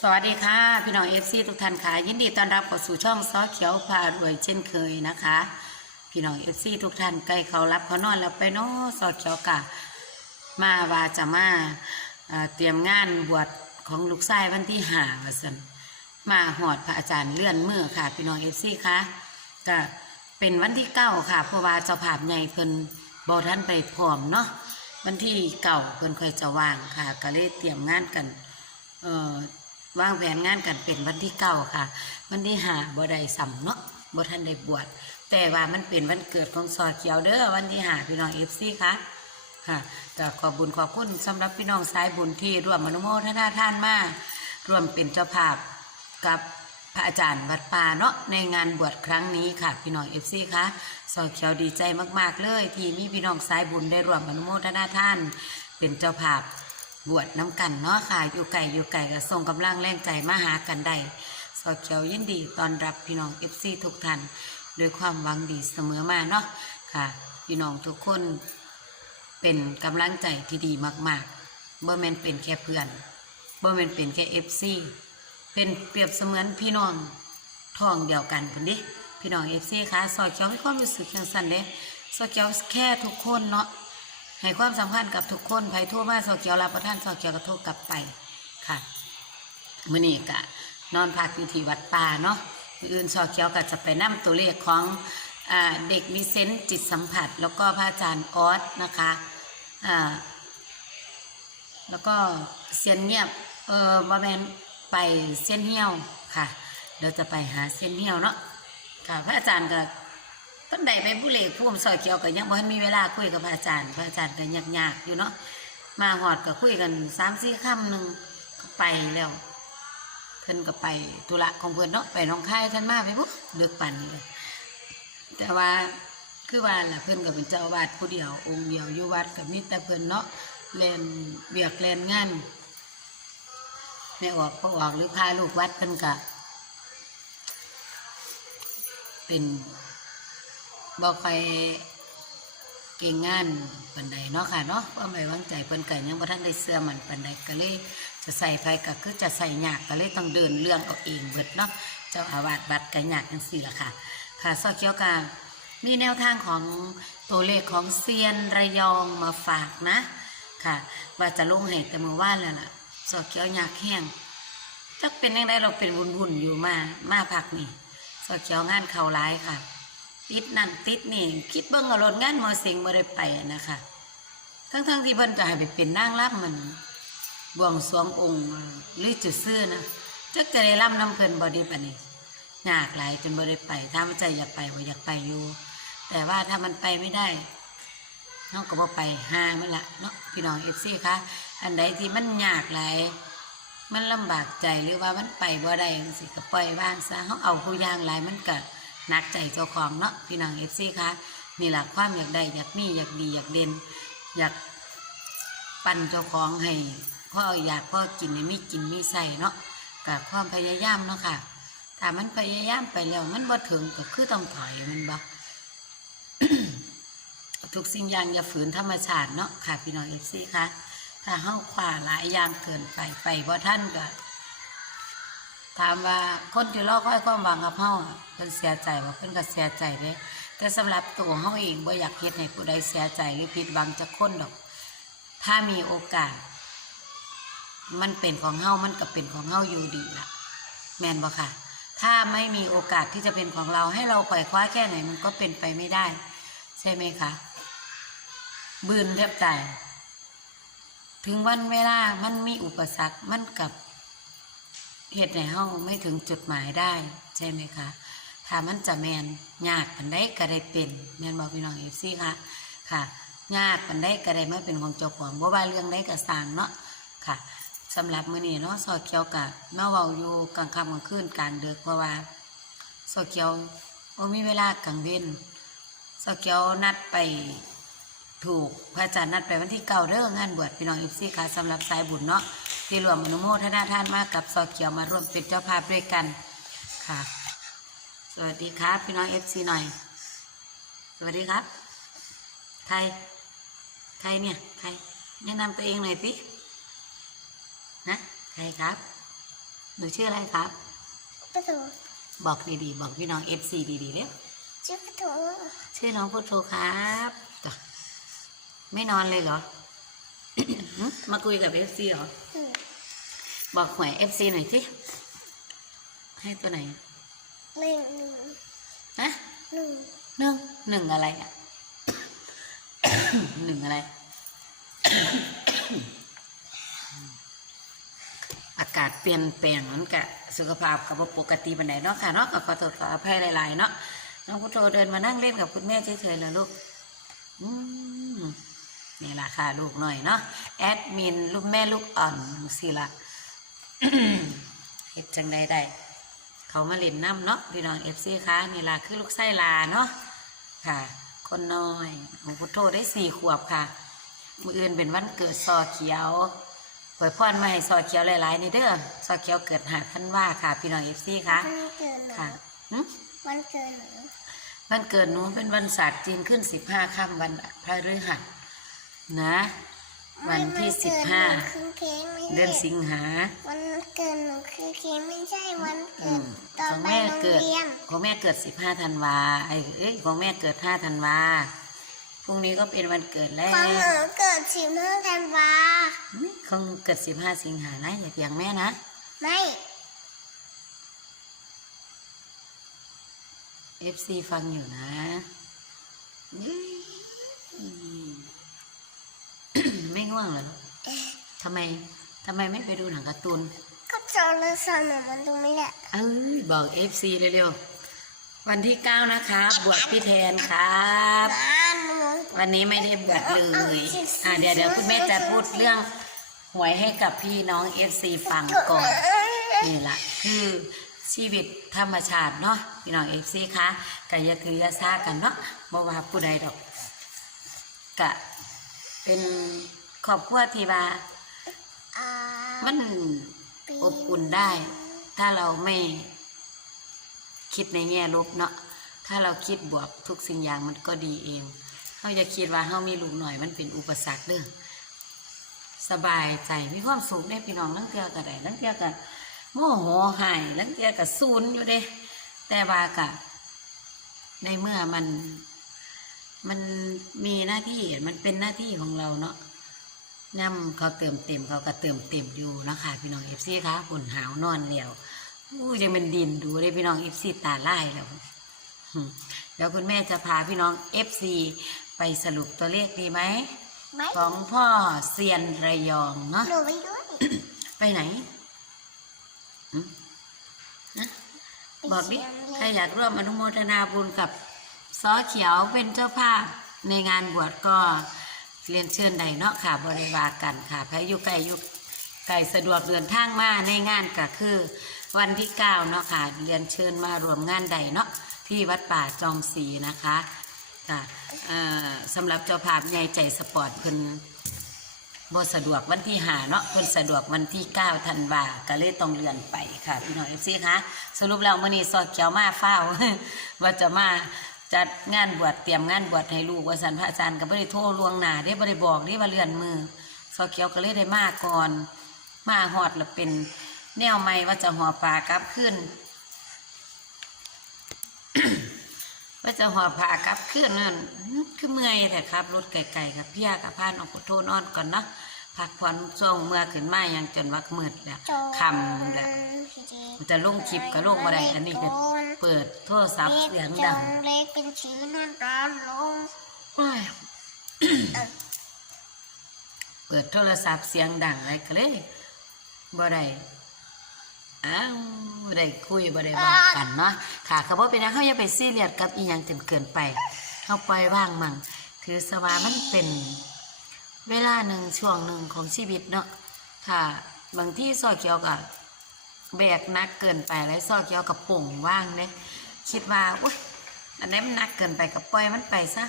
สวัสดีค่ะ พี่น้องเอฟซีทุกท่านค่ะ ยินดีต้อนรับเข้าสู่ช่องซอเขียวพารวยเช่นเคยนะคะ พี่น้องเอฟซีทุกท่านใกล้เขารับเขานอนแล้วไปเนาะซอเขียวกะ มาว่าจะมาเตรียมงานบวชของลูกชายวันที่ห้าวันสันมาหอดพระอาจารย์เลื่อนมือค่ะ พี่น้องเอฟซีค่ะก็เป็นวันที่เก้าค่ะเพราะว่าเจ้าภาพใหญ่เพิ่นบอท่านไปพร้อมเนาะวันที่เก่าเพิ่นค่อยจะว่างค่ะ ก็เลยเตรียมงานกันเอ่อ วางแผนงานกันเป็นวันที่เก้าค่ะ วันที่หาบ่ได้สำเนาะบ่ทันได้บวชแต่ว่ามันเป็นวันเกิดของซอเขียวเด้อวันที่หาพี่น้องเอฟซีค่ะค่ะก็ขอบุญขอบคุณสำหรับพี่น้องสายบุญที่ร่วมอนุโมทนาท่านมาร่วมเป็นเจ้าภาพกับพระอาจารย์วัดป่าเนาะในงานบวชครั้งนี้ค่ะ พี่น้องเอฟซีค่ะซอเขียวดีใจมากๆเลย ที่มีพี่น้องสายบุญได้ร่วมอนุโมทนาท่าน เป็นเจ้าภาพ บวชน้ำกันเนาะค่ะ อยู่ไก่อยู่ไก่ก็ส่งกำลังแรงใจมาหากันได้สอเขียวยินดีตอนรับพี่น้องเอฟซีทุกท่านด้วยความหวังดีเสมอมาเนาะค่ะ พี่น้องทุกคนเป็นกำลังใจที่ดีมากๆเบ่แมนเป็นแค่เพื่อนเบ่แมนเป็นแค่เอฟซีเป็นเปรียบเสมือนพี่น้องท้องเดียวกันคนดิพี่น้องเอฟซีค่ะสอเขียวมีความรู้สึกอย่างสันเลยสอเขียวแค่ทุกคนเนาะ ให้ความสำคัญกับทุกคนไผทั่วมาโซเกียวรับประทานโซเกียวก็โทรกลับไปค่ะมื้อนี้ก็นอนพักอยู่ที่วัดป่าเนาะอื่นโซเกียวก็จะไปนํตัวเลขของอเด็กมีเซนส์จิตสัมผัส แล้วก็พระอาจารย์ออสนะคะแล้วก็เซียนเงียบเออบ่แมนไปเซียนเหี่ยวค่ะเดี๋ยวจะไปหาเซียนเหี่ยวเนาะค่ะ พระอาจารย์ก็ นใดไปผู้เล็กผู้ผมซอยเกี่ยวกับยังบ่ทันมีเวลาคุยกับพระอาจารย์พระอาจารย์ก็ยากๆอยู่เนาะมาหอดก็คุยกันสามสี่คำหนึ่งก็ไปแล้วเพิ่นก็ไปธุระของเพิ่นเนาะไปน้องค่ายท่านมาไปปุ๊บเลือกปันนี่เลยแต่ว่าคือว่าล่ะเพิ่นก็เป็นเจ้าวาสผู้เดียว องค์เดียวอยู่วัดกับมีแต่เพิ่นเนาะเล่นเบียกเล่นงานไม่ออกก็ออกหรือพาลูกวัดเพิ่นก็เป็น บ่ค่อยเก่งงานปานใดเนาะค่ะเนาะก็ไม่วางใจเพิ่นก็ยังบ่ทันได้เสื้อมันปานใดก็เลยจะใส่ไปก็คือจะใส่ยากก็เลยต้องเดินเรื่องเอาเองเบิดเนาะเจ้าอาวาสวัดก็ยากจังซี่ล่ะค่ะ ค่ะซอเกี่ยวกับมีแนวทางของตัวเลขของเซียนระยองมาฝากนะค่ะว่าจะลงให้แต่เมื่อวานแล้วล่ะซอเกี่ยวยากแห้งจักเป็นยังไงเราเป็นวุ่นๆอยู่มามาพักนี่ซอเกี่ยวงานเขาหลายค่ะ ติดนั่นติดนี่ คิดเบิ่งเอารถงานมอสิงบ่ได้ไปนะคะทั้งๆที่เพิ่นจะให้ไปเป็นนางรับมันบวงสรวงองค์หรือจุดซื่อนะจักจะได้รับน้ำเพิ่นบ่ดีปานนี้ยากหลายจนบ่ได้ไป ถ้ามันใจอยากไปบ่อยากไปอยู่ แต่ว่าถ้ามันไปไม่ได้เนาะก็บ่ไปหามันละเนาะพี่น้อง FC คะอันใดที่มันยากหลายมันลำบากใจหรือว่ามันไปบ่ได้จังซี่ก็ปล่อยว่างซะเฮาเอาผู้ย่างหลายมันก็ห นักใจเจ้าของเนาะพี่น้องเอฟซีคะนี่แหละความอยากได้อยากมีอยากดีอยากเด่นอยากปั่นเจ้าของให้พ่ออยากพ่อกินให้มีกินไมีใส่เนาะกับความพยายามเนาะค่ะถ้ามันพยายามไปแล้วมันบ่ถึงก็คือต้องถอยมันบ่ทุกสิ่งอย่างอย่าฝืนธรรมชาติเนาะค่ะพี่น้องเอฟซีคะถ้าเฮาขวาหลายอย่างเกินไปไปบ่ท่านก็ ถามว่าคนที่รอคอยความหวังกับเฮาเพิ่นเสียใจว่าเพิ่นก็เสียใจเด้แต่สำหรับตัวเฮาเองบ่อยากเฮ็ดให้ผู้ใดเสียใจหรือผิดหวังจากคนดอก ถ้ามีโอกาส มันเป็นของเฮามันก็เป็นของเฮาอยู่ดีล่ะ แม่นบ่ค่ะ ถ้าไม่มีโอกาสที่จะเป็นของเราให้เราไขว่คว้าแค่ไหนมันก็เป็นไปไม่ได้ ใช่ไหมคะบืนแทบตายถึงวันเวลามันมีอุปสรรคมันกับ เหตุในห้องไม่ถึงจุดหมายได้ใช่ไหมคะถ้ามันจะแมนยากปันได้ก็ได้เป็นแมนบอกพี่น้องเอฟซีค่ะค่ะยากปันได้ก็ได้มาเป็นของเจ้าของบ่ว่าเรื่องได้ก็สร้างเนาะค่ะสำหรับมื้อนี้เนาะสอเกียวกับแม่เว้าอยู่กลางค่ำกลางคืนการเดึกเพราะว่าสอเกียวบ่มีเวลากลางเว้นสอเกียวนัดไปถูกพระอาจารย์นัดไปวันที่เก้าเรื่องงานบวชพี่น้องเอฟซีค่ะสำหรับสายบุญเนาะ ที่รวมอนุโมทนาท่านมากกับซอเขียวมาร่วมเป็นเจ้าภาพด้วยกันค่ะ สวัสดีครับ พี่น้องเอฟซีหน่อย สวัสดีครับ ใคร ใครเนี่ย ใคร แนะนำตัวเองหน่อยสินะ ใครครับ หนูชื่ออะไรครับประตูบอกดีๆ บอกพี่น้อง FC ดีๆเร็วชื่อประตูชื่อน้องพุทโธครับจ้ะไม่นอนเลยเหรอหึมาคุยกับ FC เหรออืม บอกหวย FC หน่อยสิให้ตัวไหนหนึ่งหนึ่งนะหนึ่งหนึ่งหนึ่งอะไรอะหนึ่งอะไร อากาศเปลี่ยนแปลงมันกะสุขภาพกับปกติปันไหนเนาะค่ะเนาะก็ขอโทษขออภัยหลายๆเนาะน้องพุทโธเดินมานั่งเล่นกับคุณแม่เฉยๆแล้วลูกอืมนี่ล่ะค่ะลูกหน่อยเนาะแอดมินลูกแม่ลูกอ่อนสิละ เฮ็ดจังใดได้เขามาเล่นน้ำเนาะพี่น้องเอฟซีค่ะนี่ล่ะคือลูกไส้ลาเนาะค่ะ คนน้อยหลวงพุทโธได้สี่ขวบค่ะ มืออื่นเป็นวันเกิดซอเขียวเผยพรมาให้ซอเขียวหลายๆนี่เด้อซอเขียวเกิดหาท่านว่าค่ะ พี่น้องเอฟซีค่ะวันเกิดหนูค่ะหึวันเกิดหนูวันเกิดหนูเป็นวันศาสตร์จีนขึ้นสิบห้าค่ำวันพฤหัสนะ วันที่ไม่สิบวัห้าเกิดหนูคือเค้กไม่ใช่เดือนสิงหาวันเกิดหนูคือเค้กไม่ใช่วันอืเกิดมตอขนองไปแม่โรงเกิดเรียนของแม่เกิดสิบห้าธันวาไอ้เอ้ยของแม่เกิดห้าธันวาพรุ่งนี้ก็เป็นวันเกิดแล้วของหนูเกิดสิบห้าธันวาของเกิดสิบห้าสิงหานะอย่าเถียงแม่นะไม่เอฟซีฟังอยู่นะเฮ้ยไม่ ง่วงเหรอทำไมทำไมไม่ไปดูหนังการ์ตูนก็โทรศัพท์หนูมันดูไม่ได้เอ้ยบอกเอฟซีเร็วๆ วันที่เก้านะคะบวชพี่แทนครับบ้านหนูวันนี้ไม่ได้บวชเลยอ่าเดี๋ยวเดี๋ยวคุณแม่จะพูดเรื่องหวยให้กับพี่น้องเอฟซีฟังก่อนนี่แหละคือชีวิตธรรมชาติเนาะพี่น้องเอฟซีคะกะอยาถือยาซากันเนาะบ่ว่าผู้ใดดอกกะเป็น ครอบครัวที่ว่ามันอบอุ่นได้ ถ้าเราไม่คิดในแง่ลบเนาะถ้าเราคิดบวกทุกสิ่งอย่างมันก็ดีเองเขาจะคิดว่าเขามีลูกหน่อยมันเป็นอุปสรรคเด้อสบายใจมีความสุขได้พี่น้องลังเทียก็ได้ลังเทียก็โมโหหายลังเทียก็ซูนอยู่เด้ แต่ว่ากะในเมื่อมันมันมีหน้าที่มันเป็นหน้าที่ของเราเนาะ ย่ำเขาเติมเต็มเขาก็เติมเต็มอยู่นะคะพี่น้องเอฟซีคะฝุ่นหาวนอนแล้วอู้ยังเป็นดินดูเลยพี่น้องเอฟซีตาไล่แล้วอืมเดี๋ยวคุณแม่จะพาพี่น้องเอฟซีไปสรุปตัวเลขดีไหมไม่ของพ่อเซียนระยองเนาะหนูไปด้วยไปไหนอืมนะบอกดิใครอยากร่วมอนุโมทนาบุญกับซอเขียวเป็นเจ้าภาพในงานบวชก็ เรียนเชิญใดเนาะค่ะบริวากันค่ะใครอยู่ไกลยู่ไกลสะดวกเดินทางมาในงานก็คือ วันที่เก้าเนาะค่ะเรียนเชิญมารวมงานใดเนาะที่วัดป่าจอมศรีนะคะค่ะสำหรับเจ้าภาพใหญ่ใจสปอร์ตเพิ่นบ่สะดวกวันที่หาเนาะเพิ่นสะดวกวันที่เก้าธันวาก็เลยต้องเลื่อนไปค่ะพี่น้องเอฟซีคะสรุปแล้วมื้อนี้ซอเขียวมาเฝ้าว่าจะมา จัดงานบวชเตรียมงานบวชให้ลูกว่าสันพระอาจารย์ก็บ่ได้โทรลวงหนาได้บ่ได้บอกได้ว่าเลื่อนมือซอเขียวก็เลยได้มากก่อน มาฮอดแล้วเป็นแนวใหม่ว่าจะห่อปลากลับขึ้น ว่าจะหอบผ้ากลับขึ้นนั่นคือเมื่อยแต่ครับรถไกลๆกับพี่ยากับพานออกขอโทษนอนก่อนเนาะ พักผ่อนช่วงเมื่อขึ้นมายังจนวักมืดแล้วคำแล้วมันจะลงคลิปก็ลงมาได้อันนี้ก็เปิดโทรศัพท์เสียงดังเล็กเป็นชื่อน้ำตาลลงโอ้ยเปิดโทรศัพท์เสียงดังอะไรก็เลยบ่ได้อ้าวบ่ได้คุยบ่ได้ว่ากันเนาะค่ะก็บ่เป็นหยังเฮาอย่าไปซีเรียสกับอีหยังจนเกินไปเฮาปล่อยว่างมั่งถือสว่ามันเป็น เวลาหนึ่งช่วงหนึ่งของชีวิตเนาะค่ะ บางที่ซอยเกียวกับแบกนักเกินไปแล้วซอยเกียวกับป่งว่างเนี่ยคิดว่าอุ้ยอันนี้มันนักเกินไปกับปล่อยมันไปซะ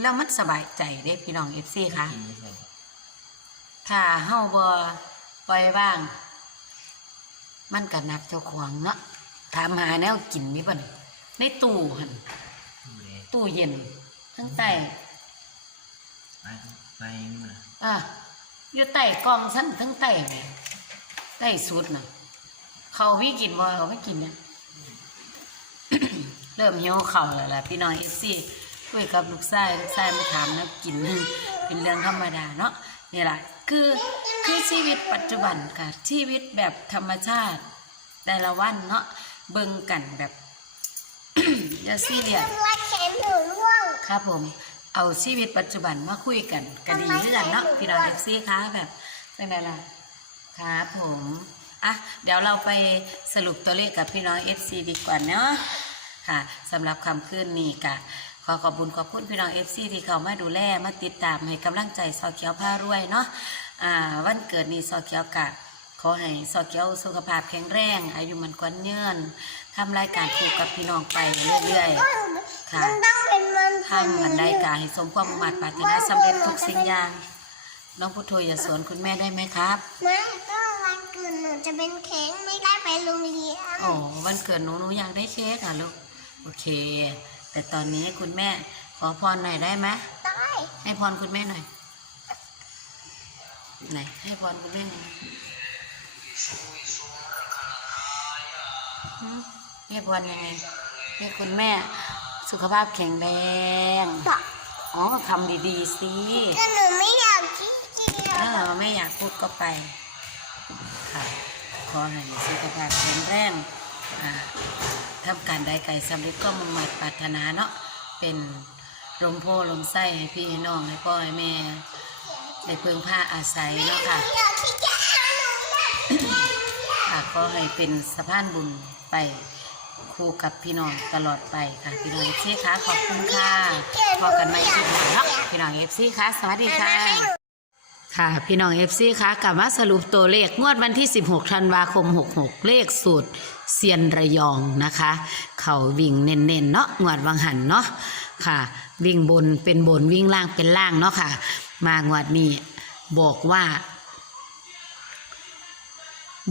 แล้วมันสบายใจเด้พี่น้องเอฟซีค่ะถ้าเฮาบ่ปล่อยว่าง มันก็หนักเจ้าของเนาะถามหาแนวกินมีบ่นี่ในตู้หันตู้เย็นทั้งใต้ ไปไปนู่นน่ะอะอยู่ใต้กล่องชั้นทั้งใต้แหมใต้สุดน่ะ เขาวิกินบ่เขาไม่กินเนี่ยเริ่มหิวเข่าวแล้วล่ะพี่น้องเอฟซีคุยกับลูกชายลูกชายมาถามนะกิน เป็นเรื่องธรรมดาเนาะนี่แหละคือคือชีวิตปัจจุบันค่ะ ชีวิตแบบธรรมชาติ แต่ละวันเนาะเบิ่งกันแบบ อย่าซีเรียสทำไมแขนหนูร่วง ครับผม เอาชีวิตปัจจุบันมาคุยกันก็ดีเรื่องเนาะพี่น้องเอฟซีคะแบบเป็นไงล่ะครับผมอะเดี๋ยวเราไปสรุปตัวเลขกับพี่น้องเอฟซีดีกว่าเนาะค่ะสำหรับคำขึ้นนี้กะขอขอบคุณขอบคุณพี่น้องเอฟซีที่เขามาดูแลมาติดตามให้กำลังใจซอเขียวผ้ารวยเนาะอ่าวันเกิดนี้ซอเขียวกะขอให้ซอเขียวสุขภาพแข็งแรง อายุมันกวนเยืนทำรายการคู่กับพี่น้องไปเรื่อยๆค่ะ มันต้องเป็นมันทำอันใดกาให้สมความมุ่งมั่นปรารถนาสำเร็จทุกสิ่งอย่าง น้องพุทโธอย่าสวนคุณแม่ได้ไหมครับ ไม่ก็วันเกิดหนูจะเป็นเค้กไม่ได้ไปโรงเรียนโอ้วันเกิดหนูหนูอยากได้เค้กอะลูก โอเค แต่ตอนนี้คุณแม่ขอพรหน่อยได้ไหมได้ให้พรคุณแม่หน่อย ไหนให้พรคุณแม่หน่อยหืมให้พรยังไงให้คุณแม่ สุขภาพแข็งแรงบอกอ๋อคำดีๆสิก็หนูไม่อยากขี้เกียเอจอไม่อยากพูดก็ไป ค่ะ ขอให้สุขภาพแข็งแรงอ่าทำการใดไก่สำเร็จก็มุ่งมั่นปรารถนาเนาะ เป็นลมโพลมไส้ให้พี่ให้น้องให้พ่อให้แม่ได้เพิ่งผ้าอาศัยเนาะค่ะอยากขี้เกียจหนูอยากขี้เกียจค่ะขอให้เป็นสะพานบุญไป คู่กับพี่น้องตลอดไปค่ะ พี่น้องเอฟซีค่ะขอบคุณค่ะพอกันใหม่คลิปหน้าเนาะพี่น้องเอฟซีค่ะสวัสดีค่ะค่ะพี่น้องเอฟซีคะกลับมาสรุปตัวเลขงวดวันที่ 16 ธันวาคม 66 เลขสูตรเซียนระยองนะคะ เขาวิ่งเน้นๆเนาะงวดวังหันเนาะค่ะ วิ่งบนเป็นบนวิ่งล่างเป็นล่างเนาะค่ะ มางวดนี้บอกว่า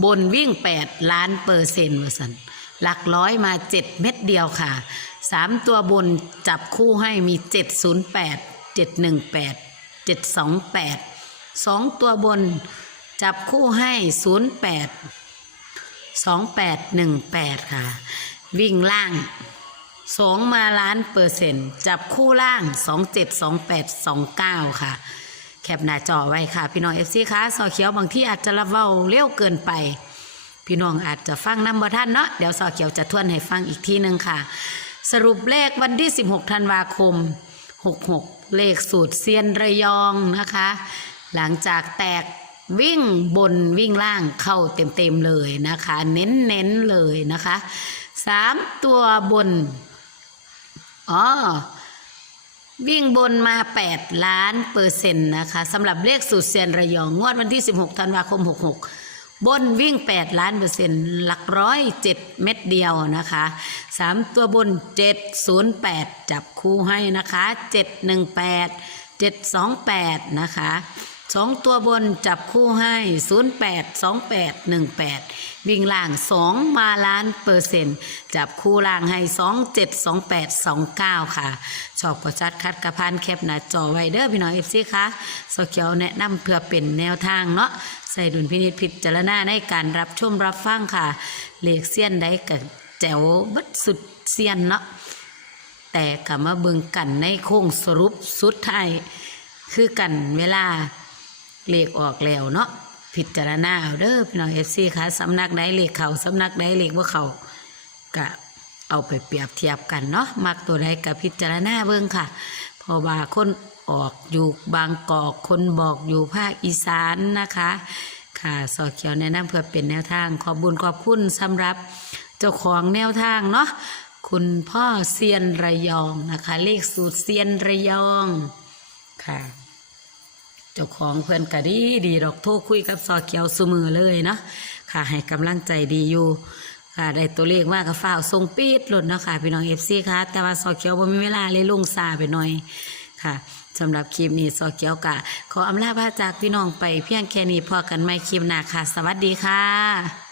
บนวิ่ง 8 ล้านเปอร์เซ็นต์วสัน หลักร้อยมาเจ็ดเม็ดเดียวค่ะสามตัวบนจับคู่ให้มีเจ็ดศูนย์แปดเจ็ดหนึ่งแปดเจ็ดสองแปดสองตัวบนจับคู่ให้ศูนย์แปดสองแปดหนึ่งแปดค่ะ วิ่งล่างสองมาล้านเปอร์เซ็นต์จับคู่ล่างสองเจ็ดสองแปดสองเก้าค่ะแคปหน้าจอไว้ค่ะ พี่น้องเอฟซีคะซอเขียวบางที่อาจจะระเว้าเลี้ยวเกินไป พี่น้องอาจจะฟังน้ำบ่ท่านเนาะเดี๋ยวซอเขียวจะทวนให้ฟังอีกทีหนึ่งค่ะ สรุปเลขวันที่ 16 ธันวาคม 66 เลขสูตรเซียนระยองนะคะ หลังจากแตกวิ่งบนวิ่งล่างเข้าเต็มๆเลยนะคะ เน้นๆเลยนะคะสามตัวบนอ๋อวิ่งบนมา 8 ล้านเปอร์เซ็นต์นะคะสำหรับเลขสูตรเซียนระยอง งวดวันที่ 16 ธันวาคม 66 บนวิ่ง 8 ล้านเปอร์เซ็นต์หลักร้อยเจ็ดเม็ดเดียวนะคะ 3 ตัวบน 708 จับคู่ให้นะคะ 718 728 นะคะ สองตัวบนจับคู่ให้ 08 28 18 วิ่งล่าง 2 มาล้านเปอร์เซ็นต์ จับคู่ล่างให้ 27 28 29 ค่ะ ชอบก็จัดคัดกระพันแคปหน้าจอไว้เด้อพี่น้องเอฟซีคะสเขียวแนะนำเพื่อเป็นแนวทางเนาะใส่ดุลพินิจพิจารณาในการรับชมรับฟังค่ะ เลขเสี้ยนได้กับแจ๋วบัดสุดเสี้ยนเนาะแต่กลับมาเบิ่งกันในโค้งสรุปสุดท้ายคือกันเวลา เลขออกแล้วเนาะพิจารณาเอาเด้อพี่น้องเอฟซีค่ะสำนักใดเลขเขาสำนักใดเลขว่าเขาก็เอาไปเปรียบเทียบกันเนาะมักตัวใดกับพิจารณาเบิ่งค่ะ เพราะว่าคนออกอยู่บางกอกคนบอกอยู่ภาคอีสานนะคะ ค่ะสอเขียวแนะนำเพื่อเป็นแนวทาง ขอบุญขอบคุณสำหรับเจ้าของแนวทางเนาะคุณพ่อเซียนระยองนะคะ เลขสูตรเซียนระยองค่ะ จ้าของเพื่อนก็ดีดีดอกโทรคุยกับซอเขียวสมือเลยเนาะค่ะ ให้กำลังใจดีอยู่ ค่ะได้ตัวเลขมากกับฝ้าทรงปีดหล่นเนาะค่ะพี่น้องเอฟซีค่ะแต่ว่าซอเขียวบ่มีเวลาเลยลุงซาไปหน่อยค่ะสำหรับคลิปนี้ซอเขียวกะ ขออำลาพระจากพี่น้องไปเพียงแค่นี้พอกันไม่คลิปหน้าค่ะ สวัสดีค่ะ